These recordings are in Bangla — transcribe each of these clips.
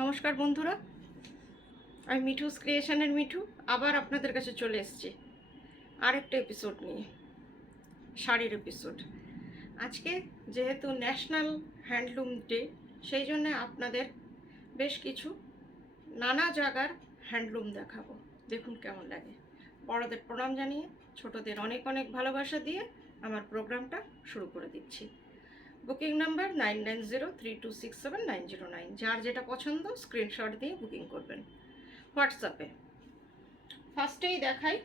নমস্কার বন্ধুরা, আমি মিঠুস ক্রিয়েশনের মিঠু আবার আপনাদের কাছে চলে এসেছি আরেকটা এপিসোড নিয়ে, শাড়ির এপিসোড। আজকে যেহেতু ন্যাশনাল হ্যান্ডলুম ডে, সেই জন্য আপনাদের বেশ কিছু নানা জায়গার হ্যান্ডলুম দেখাবো। দেখুন কেমন লাগে। বড়দের প্রণাম জানিয়ে ছোটদের অনেক অনেক ভালোবাসা দিয়ে আমার প্রোগ্রামটা শুরু করে দিচ্ছি। Booking number 9903267909। যার যেটা পছন্দ স্ক্রিনশট দিয়ে বুকিং করবেন হোয়াটসঅ্যাপে। ফার্স্টেই দেখাই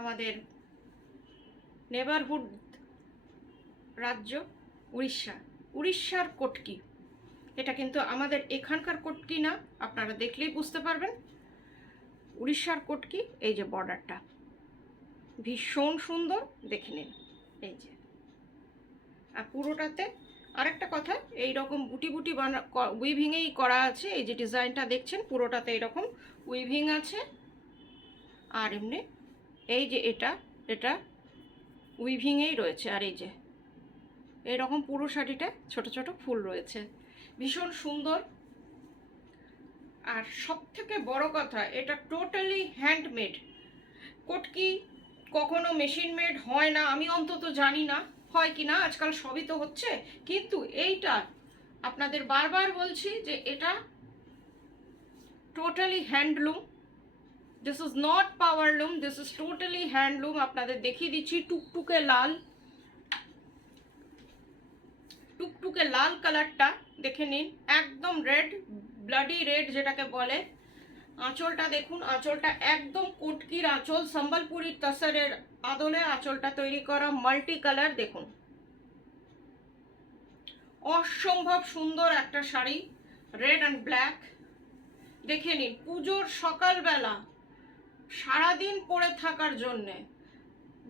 আমাদের নেবারহুড রাজ্য উড়িষ্যার কটকি। এটা কিন্তু আমাদের এখানকার কটকি না, আপনারা দেখলেই বুঝতে পারবেন। উড়িষ্যার কটকি। এই যে বর্ডারটা ভীষণ সুন্দর, দেখে নিন। এই যে, আর পুরোটাতে আরেকটা কথা, এই রকম বুটি বুটি উইভিংয়েই করা আছে। এই যে ডিজাইনটা দেখছেন পুরোটাতে এরকম উইভিং আছে। আর এমনি এই যে এটা উইভিংয়েই রয়েছে। আর এই যে এরকম পুরো শাড়িটা ছোট ছোট ফুল রয়েছে, ভীষণ সুন্দর। আর সব থেকে বড় কথা, এটা টোটালি হ্যান্ডমেড। কটকি কখনো মেশিন মেড হয় না, আমি অন্তত জানি না, হয় কি না, আজকাল সবই তো হচ্ছে। কিন্তু এইটা আপনাদের বারবার বলছি যে এটা totally handloom. This is not powerloom, this is totally handloom. আপনাদের দেখিয়ে দিচ্ছি। টুকটুকে লাল কালারটা দেখে নিন, একদম রেড, ব্লাডি রেড যেটাকে বলে। আঁচলটা দেখুন, আঁচলটা একদম কটকির আঁচল, সম্বলপুরি তসরের আদলে আঁচলটা তৈরি করা, মাল্টি কালার। দেখুন, অসম্ভব সুন্দর একটা শাড়ি, রেড অ্যান্ড ব্ল্যাক। দেখে নিন, পুজোর সকালবেলা সারাদিন পরে থাকার জন্যে,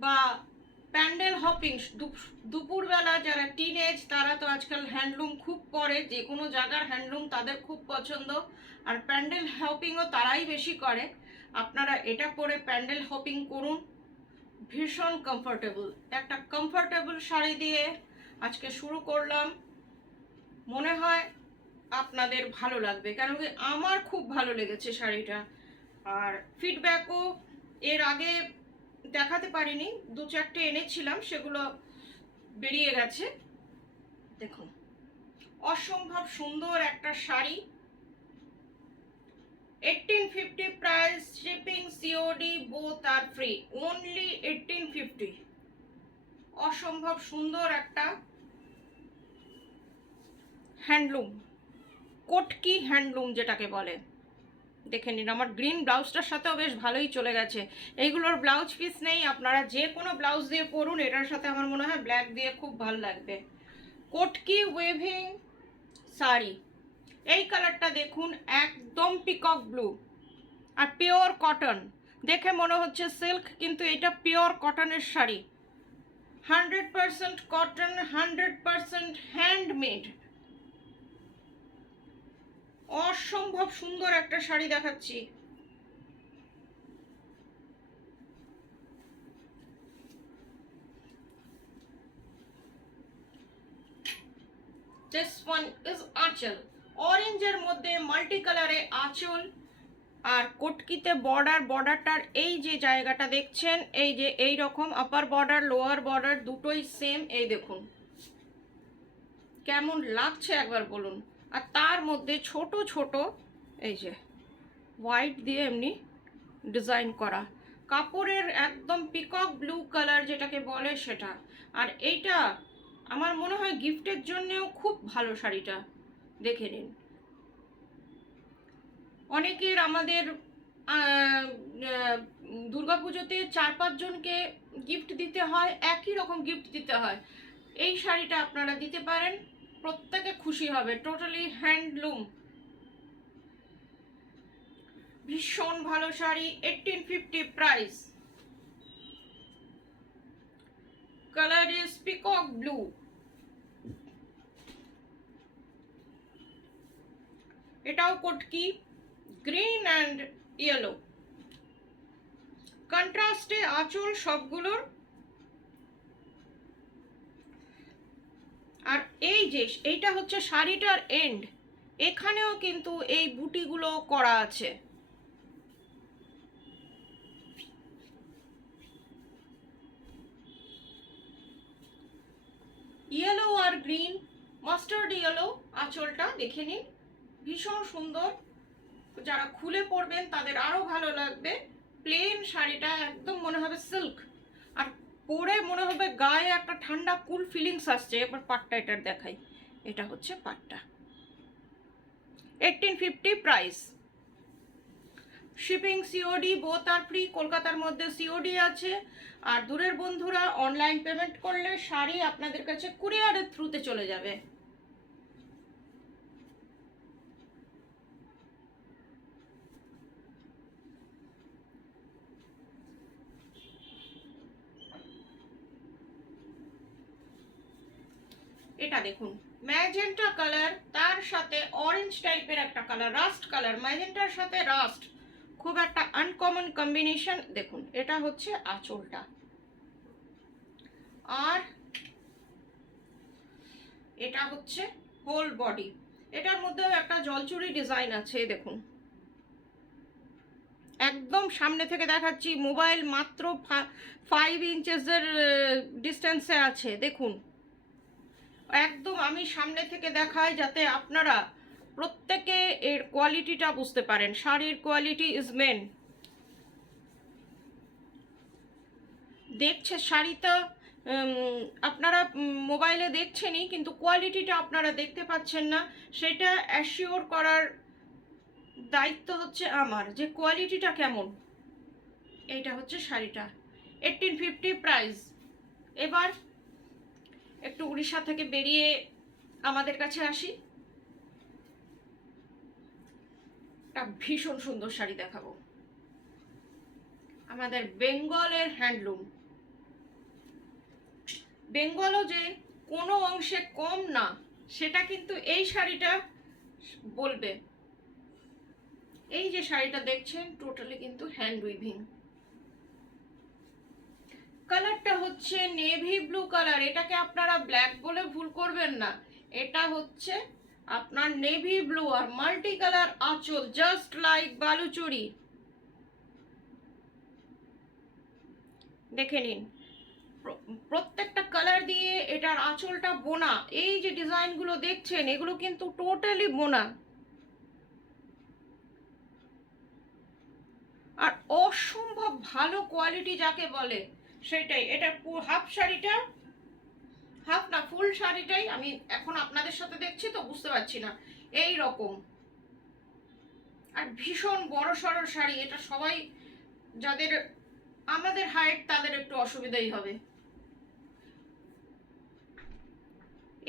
বা প্যান্ডেল হপিং, দুপুরবেলা যারা টিনেজ তারা তো আজকাল হ্যান্ডলুম খুব পরে, যে কোনো জায়গার হ্যান্ডলুম তাদের খুব পছন্দ। আর প্যান্ডেল হপিংও তারাই বেশি করে। আপনারা এটা পরে প্যান্ডেল হপিং করুন, ভীষণ কমফোর্টেবল। একটা কমফোর্টেবল শাড়ি দিয়ে আজকে শুরু করলাম, মনে হয় আপনাদের ভালো লাগবে, কেন কি আমার খুব ভালো লেগেছে শাড়িটা। আর ফিডব্যাকও এর আগে দেখাতে পারিনি, দু চারটে এনেছিলাম, সেগুলো বেরিয়ে গেছে। দেখুন, অসম্ভব সুন্দর একটা sari. 1850 price, shipping COD both আর ফ্রি, অনলি 1850। অসম্ভব সুন্দর একটা হ্যান্ডলুম, কটকি হ্যান্ডলুম যেটাকে বলে। দেখে নিন, আমার গ্রিন ব্লাউজটার সাথেও বেশ ভালোই চলে গেছে। এইগুলোর ব্লাউজ পিস নেই, আপনারা যে কোনো ব্লাউজ দিয়ে পরুন, এটার সাথে আমার মনে হয় ব্ল্যাক দিয়ে খুব ভালো লাগবে। কটকি ওয়েভিং শাড়ি, এই কালারটা দেখুন, একদম পিকক ব্লু আর পিওর কটন। দেখে মনে হচ্ছে সিল্ক, কিন্তু এটা পিওর কটনের শাড়ি। 100% cotton, 100% handmade. অসম্ভব সুন্দর একটা শাড়ি দেখাচ্ছি। This one is আঁচল, অরেঞ্জের মধ্যে মাল্টি কালারে আঁচল। আর কটকিতে বর্ডারটার এই যে জায়গাটা দেখছেন, এই যে এই রকম আপার বর্ডার লোয়ার বর্ডার দুটোই সেম। এই দেখুন কেমন লাগছে একবার বলুন। আর তার মধ্যে ছোট ছোট এই যে হোয়াইট দিয়ে এমনি ডিজাইন করা, কাপড়ের একদম পিকক ব্লু কালার যেটাকে বলে সেটা। আর এইটা আমার মনে হয় গিফটের জন্যেও খুব ভালো শাড়িটা, দেখে নিন। অনেকের আমাদের দুর্গাপুজোতে 4-5 জনকে গিফট দিতে হয়, একই রকম গিফট দিতে হয়। এই শাড়িটা আপনারা দিতে পারেন, প্রত্যেকে খুশি হবে। টোটালি হ্যান্ডলুম, ভীষণ ভালো sari. 1850 price, colour is peacock blue. এটাও কটকি, গ্রিন অ্যান্ড ইয়েলো কন্ট্রাস্টে আঁচল সবগুলোর। আর এই যে এইটা হচ্ছে শাড়িটার এন্ড, এখানেও কিন্তু এই বুটিগুলো করা আছে। ইয়েলো আর গ্রিন, মাস্টার্ড ইয়েলো আঁচলটা দেখে নিন, ভীষণ সুন্দর। যারা খুলে পরবেন তাদের আরো ভালো লাগবে। প্লেন শাড়িটা একদম মনে হবে সিল্ক, আর পরে মনে হবে গায়ে একটা ঠান্ডা কুল ফিলিংস আসছে। এবার পাটটা এটার দেখাই, এটা হচ্ছে পাটটা। 1850 প্রাইস। শিপিং সিওডি বোথ আর ফ্রি। কলকাতার মধ্যে সিওডি আছে, আর দূরের বন্ধুরা অনলাইন পেমেন্ট করলে শাড়ি আপনাদের কাছে কুরিয়ারের থ্রুতে চলে যাবে। এটা দেখুন, ম্যাজেন্টা কালার, তার সাথে অরেঞ্জ টাইপের একটা কালার, রাস্ট কালার, ম্যাজেন্টার সাথে রাস্ট, খুব একটা আনকমন কম্বিনেশন। দেখুন এটা হচ্ছে আঁচলটা, আর এটা হচ্ছে হোল বডি। এটার মধ্যেও একটা জলচুরি ডিজাইন আছে, দেখুন একদম সামনে থেকে দেখাচ্ছি, মোবাইল মাত্র 5 ইঞ্চেসের ডিস্টেন্সে আছে। দেখুন একদম আমি সামনে থেকে দেখাই যাতে আপনারা প্রত্যেকে এর কোয়ালিটিটা বুঝতে পারেন। শাড়ির কোয়ালিটি ইজ মেন। দেখছে শাড়িটা আপনারা মোবাইলে দেখছেনই, কিন্তু কোয়ালিটিটা আপনারা দেখতে পাচ্ছেন না। সেটা অ্যাসিওর করার দায়িত্ব হচ্ছে আমার, যে কোয়ালিটিটা কেমন। এইটা হচ্ছে শাড়িটা, 1850 প্রাইস। এবার একটু উড়িষ্যা থেকে বেরিয়ে আমাদের কাছে আসি, একটা ভীষণ সুন্দর শাড়ি দেখাবো, আমাদের বেঙ্গলের হ্যান্ডলুম। বেঙ্গলও যে কোনো অংশে কম না সেটা কিন্তু এই শাড়িটা বলবে। এই যে শাড়িটা দেখছেন টোটালি কিন্তু হ্যান্ড উইভিং। কালারটা হচ্ছে নেভি ব্লু কালার, এটাকে আপনারা ব্ল্যাক বলে ভুল করবেন না। এটা হচ্ছে আপনার নেভি ব্লু, আর মাল্টি কালার আঁচল, জাস্ট লাইক বালুচুরি। দেখে নিন প্রত্যেকটা কালার দিয়ে এটার আঁচলটা বোনা। এই যে ডিজাইনগুলো দেখছেন এগুলো কিন্তু টোটালি বোনা, আর অসম্ভব ভালো কোয়ালিটি যাকে বলে সেটাই। এটা হাফ শাড়িটা, হাফ না ফুল শাড়িটাই আমি এখন আপনাদের সাথে দেখছি তো বুঝতে পারছি না, এই রকম। আর ভীষণ বড় সড়ো শাড়ি, এটা সবাই যাদের আমাদের হাইট তাদের একটু অসুবিধাই হবে।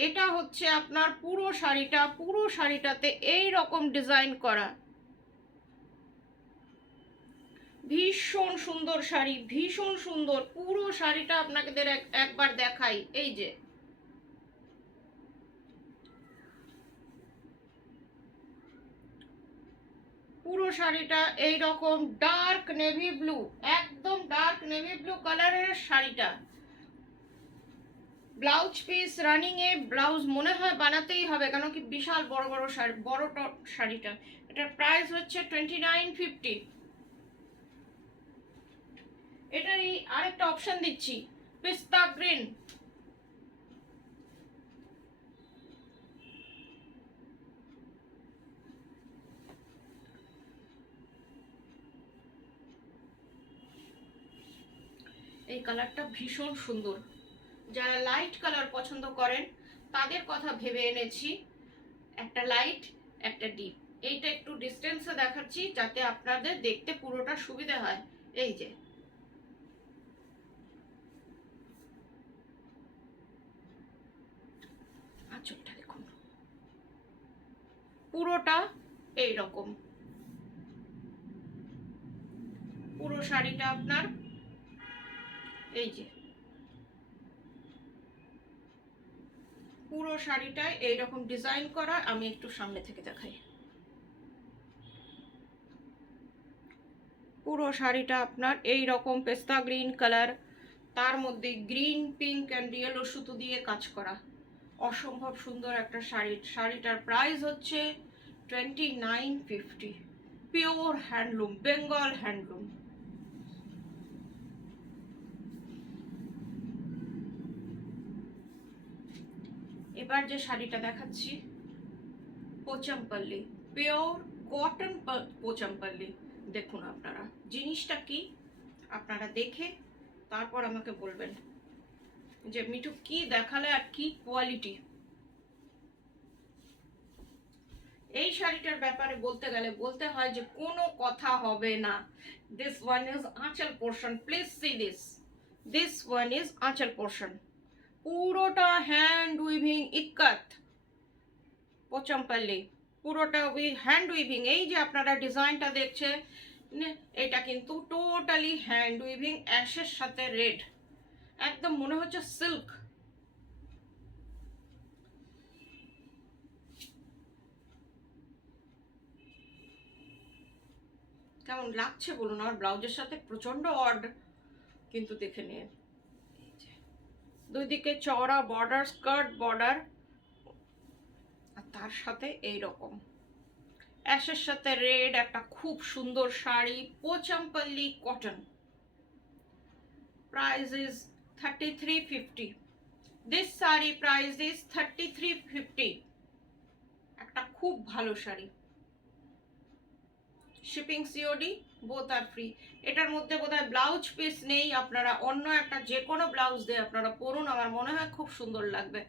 এটা হচ্ছে আপনার পুরো শাড়িটা, পুরো শাড়িটাতে এই রকম ডিজাইন করা, ভীষণ সুন্দর শাড়ি, ভীষণ সুন্দর। পুরো শাড়িটা আপনাদের একবার দেখাই, এই যে পুরো শাড়িটা এই রকম ডার্ক নেভি ব্লু, একদম ডার্ক নেভি ব্লু কালারের শাড়িটা। ব্লাউজ পিস রানিং এ, ব্লাউজ মনে হয় বানাতেই হবে, কেন কি বিশাল বড় বড় শাড়ি, বড় শাড়িটা। এটার প্রাইস হচ্ছে 2950। এটারই আরেকটা অপশন দিচ্ছি, পিস্তা গ্রিন। এই কালারটা ভীষণ সুন্দর, যারা লাইট কালার পছন্দ করেন তাদের কথা ভেবে এনেছি। একটা লাইট একটা ডিপ, এইটা একটু ডিস্টেন্সে দেখাচ্ছি যাতে আপনাদের দেখতে পুরোটা সুবিধা হয়। এই যে আঁচলটা দেখুন, পুরোটা এই রকম। পুরো শাড়িটা আপনার এই যে পুরো শাড়িটায় এইরকম ডিজাইন করা। আমি একটু সামনে থেকে দেখাই, পুরো শাড়িটা আপনার এই রকম পেস্তা গ্রিন কালার, তার মধ্যে গ্রিন পিঙ্ক অ্যান্ড ইয়েলো সুতো দিয়ে কাজ করা, অসম্ভব সুন্দর একটা শাড়ি। শাড়িটার প্রাইস হচ্ছে 2950, পিওর হ্যান্ডলুম, বেঙ্গল হ্যান্ডলুম। এবার যে শাড়িটা দেখাচ্ছি পোচামপল্লি, পিওর কটন পোচামপল্লি। দেখুন আপনারা জিনিসটা কি, আপনারা দেখে তারপর আমাকে বলবেন যে মিঠু কি দেখালে আর কি কোয়ালিটি। এই শাড়িটার ব্যাপারে বলতে গেলে বলতে হয় যে কোনো কথা হবে না। দিস ওয়ান ইজ আঁচল portion, please see this, this one is আঁচল পোর্শন, পুরোটা হ্যান্ড উইভিং ইক্কাত পোচামপল্লি, পুরোটা হ্যান্ড উইভিং। এই যে আপনারা ডিজাইনটা দেখছেন এটা কিন্তু টোটালি হ্যান্ড উইভিং, অ্যাশের সাথে রেড, একদম মনে হচ্ছে সিল্ক। কেমন লাগছে বলুন, আর ব্লাউজের সাথে প্রচন্ড অড, কিন্তু দেখে নিন দুই দিকে চওড়া বর্ডার, স্কার্ট বর্ডার, আর তার সাথে এই রকম অ্যাশের সাথে রেড, একটা খুব সুন্দর sari Pochampally cotton. Price is 3350, this sari price is 3350, একটা খুব ভালো শাড়ি। শিপিং সিওডি বোথ আর ফ্রি। এটার মধ্যে বোধহয় ব্লাউজ পিস নেই, আপনারা অন্য একটা যে কোনো ব্লাউজ দিয়ে আপনারা পরুন, আমার মনে হয় খুব সুন্দর লাগবে,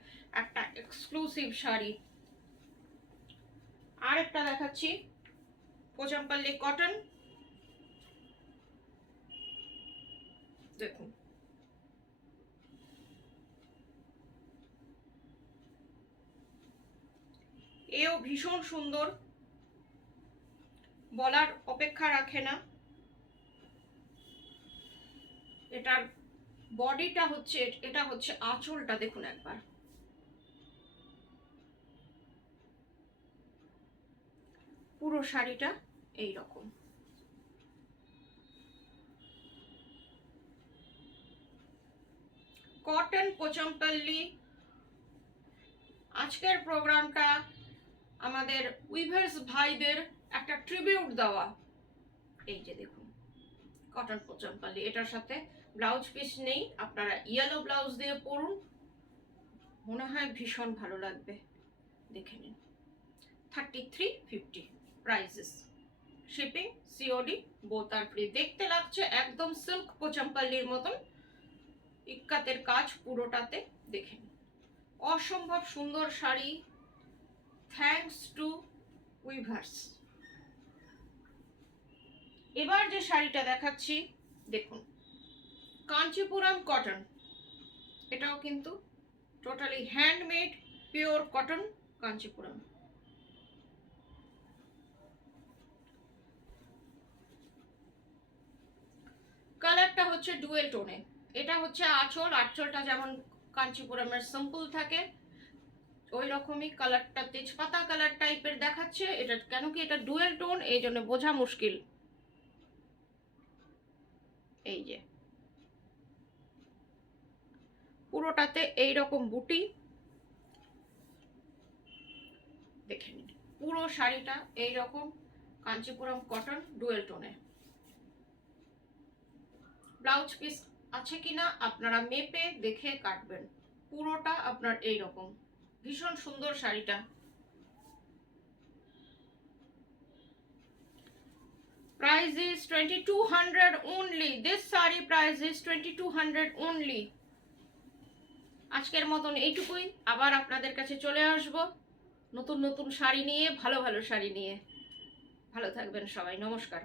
একটা এক্সক্লুসিভ শাড়ি। আরেকটা দেখাচ্ছি পোচামপল্লি কটন, দেখুন এও ভীষণ সুন্দর, বলার অপেক্ষা রাখে না। এটার বডিটা হচ্ছে, এটা হচ্ছে আঁচলটা, দেখুন একবার পুরো শাড়িটা এই রকম। কটন পোচামপল্লি। আজকের প্রোগ্রামটা আমাদের উইভার্স ভাইদের একটা ট্রিবিউট দেওয়া। এই যে দেখুন কটন পোচামপল্লি, এটার সাথে ব্লাউজ পিস নেই, আপনারা ইয়েলো ব্লাউজ দিয়ে পরুন, মনে হয় ভীষণ ভালো লাগবে। দেখে নিন 3350 প্রাইসেস, শিপিং সিওডি বোথ আর ফ্রি। দেখতে লাগছে একদম সিল্ক পোচামপল্লির মতন, ইক্কাতের কাজ পুরোটাতে, দেখে নিন অসম্ভব সুন্দর শাড়ি, থ্যাঙ্কস টু উইভার্স। এবার যে শাড়িটা দেখাচ্ছি দেখুন কাঞ্চিপুরম কটন, এটাও কিন্তু totally handmade pure cotton Kanchipuram. কালারটা হচ্ছে ডুয়েল টোনে, এটা হচ্ছে আঁচল, আঁচলটা যেমন কাঞ্চিপুরমের সিম্পল থাকে ওই রকমই কালারটা তেজপাতা কালার টাইপের দেখাচ্ছে। এটা কেন কি এটা ডুয়েল টোন, এই জন্য বোঝা মুশকিল। এই যে পুরোটাতে এই রকম বুটি, দেখে নিন পুরো শাড়িটা এই রকম কাঞ্চিপুরম কটন ডুয়েল টোনে। ব্লাউজ পিস আছে কিনা আপনারা মেপে দেখে কাটবেন, পুরোটা আপনার এই রকম ভীষণ সুন্দর শাড়িটা। Price is 2200 only. This saree price is 2200 only. আজকের মতন এইটুকুই, আবার আপনাদের কাছে চলে আসব নতুন নতুন শাড়ি নিয়ে, ভালো ভালো শাড়ি নিয়ে। ভালো থাকবেন সবাই, নমস্কার।